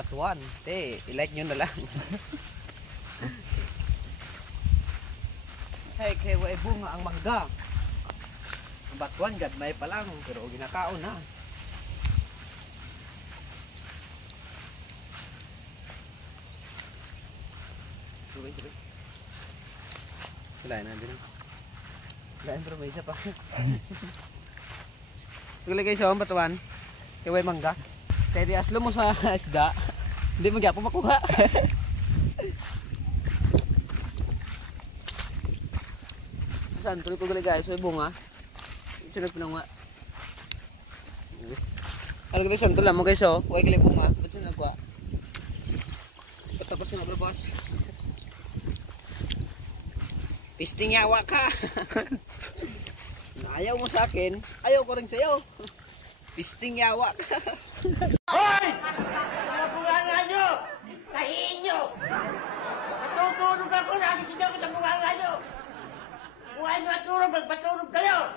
batuan. Te, i-like nyo na lang. Hey, kay way bunga ang mangga. Ang batuan gadmay pa lang pero ginakaon na. Subay. Selain na din. Selain pero may isa pa. Tuloy kayo sa batuan. Kay way mangga. Kaya di aslo mo sa isda. Hindi mo gyapo makuha. Saan tuloy ko gali guys, way bunga. Sunod pinunga. Ano gali saan tulang mo guys oh, way gali bunga. Ba't sunod nagkuha? Tapos nga berbos. Pisting yawa ka. Ayaw mo sa akin, ayaw ko rin sa'yo. Pisting yawa ka. Hoy! Mga bunganga nyo! Tahiin nyo! Natutulog ako, nakikita ko sa bunganga nyo! Kung ano at tulog, magpatulog kayo!